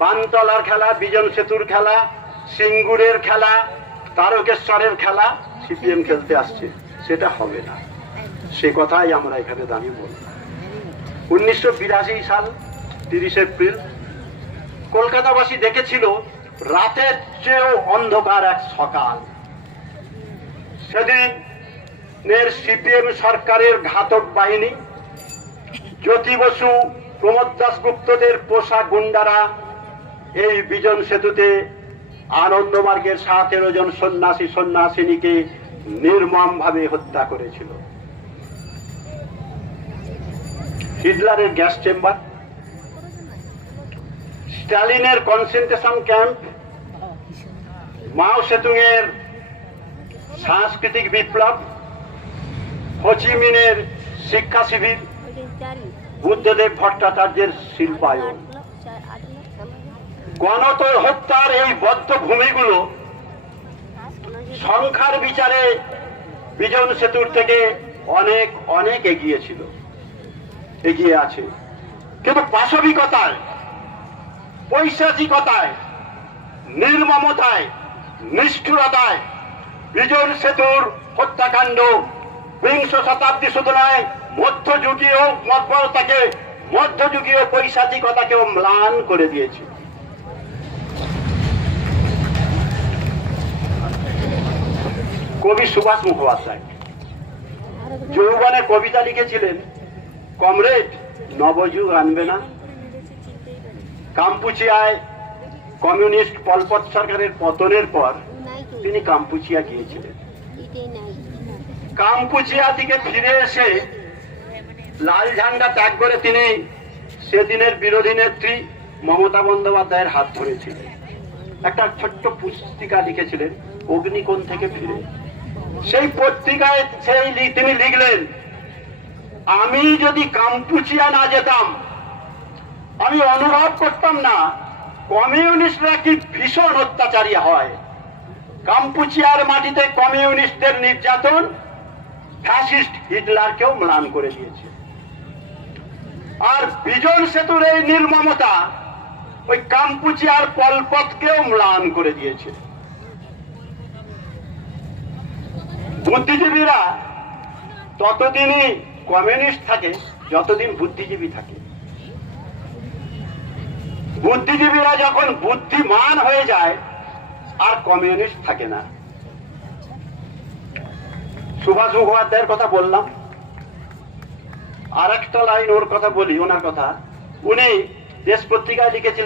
পানতলার খেলা, বিজন সেতুর খেলা, সিঙ্গুরের খেলা, তারকেশ্বরের খেলা সিপিএম খেলতে আসছে, সেটা হবে না। সে কথাই আমরা এখানে দাঁড়িয়ে বলব। 1982 সাল 30 এপ্রিল কলকাতাবাসী দেখেছিল রাতের চেয়েও অন্ধকার এক সকাল। সেদিনের সিপিএম সরকারের ঘাতক বাহিনী জ্যোতি বসু, প্রমোদ দাশগুপ্তদের পোষা গুন্ডারা এই বিজন সেতুতে আনন্দমার্গের 17 জন সন্ন্যাসী সন্ন্যাসিনীকে নির্মমভাবে হত্যা করেছিল। হিটলারের গ্যাস চেম্বার, স্টালিনের কনসেন্ট্রেশন ক্যাম্প, মাও সেতুংয়ের সাংস্কৃতিক বিপ্লব, হোচিমিনের শিক্ষা শিবির, বুদ্ধদেব ভট্টাচার্যের শিল্পায়ন, গণহত্যার এই বদ্ধ ভূমিগুলো সংখ্যার বিচারে বিজন সেতুর থেকে অনেক অনেক এগিয়ে আছে। কিন্তু পাশবিকতায়, পৈশাচিকতায়, নির্মমতায়, নিষ্ঠুরতায় বিজন সেতুর হত্যাকাণ্ড বিংশ শতাব্দী শুধু নয়, মধ্যযুগীয় মর্বতাকে, মধ্যযুগীয় পৈশাচিকতাকেও ম্লান করে দিয়েছে। কবি সুভাষ মুখোপাধ্যায় যৌবনে কবিতা লিখেছিলেন, কমরেড নবযুগ আনবে না। কাম্পুচিয়ায় কমিউনিস্ট পলপত সরকারের পতনের পর তিনি কাম্পুচিয়া গিয়েছিলেন। কাম্পুচিয়া থেকে ফিরে এসে লাল ঝান্ডা ত্যাগ করে তিনি সেদিনের বিরোধী নেত্রী মমতা বন্দ্যোপাধ্যায়ের হাত ধরেছিলেন। একটা ছোট্ট পুস্তিকা লিখেছিলেন, অগ্নিকোণ থেকে ফিরে। সেই পত্রিকায় তিনি লিখলেন, আমি যদি কাম্পুচিয়া না যেতাম, আমি অনুভব করতাম না কমিউনিস্টরা কি ভীষণ অত্যাচারী হয়। কাম্পুচিয়ার মাটিতে কমিউনিস্টদের নির্যাতন ফ্যাসিস্ট হিটলারকেও ম্লান করে দিয়েছে। আর বিজন সেতুর এই নির্মমতা ওই কাম্পুচিয়ার পলপতকেও ম্লান করে দিয়েছে। বুদ্ধিজীবীরা ততদিনই কমিউনিস্ট থাকে যতদিন বুদ্ধিজীবী থাকে। বুদ্ধিজীবীরা যখন বুদ্ধিমান হয়ে যায় আর কমিউনিস্ট থাকে না। সুভাষ মুখোপাধ্যায়ের কথা বললাম, আর একটা লাইন ওর কথা বলি, ওনার কথা। উনি দেশ পত্রিকায় লিখেছিলেন,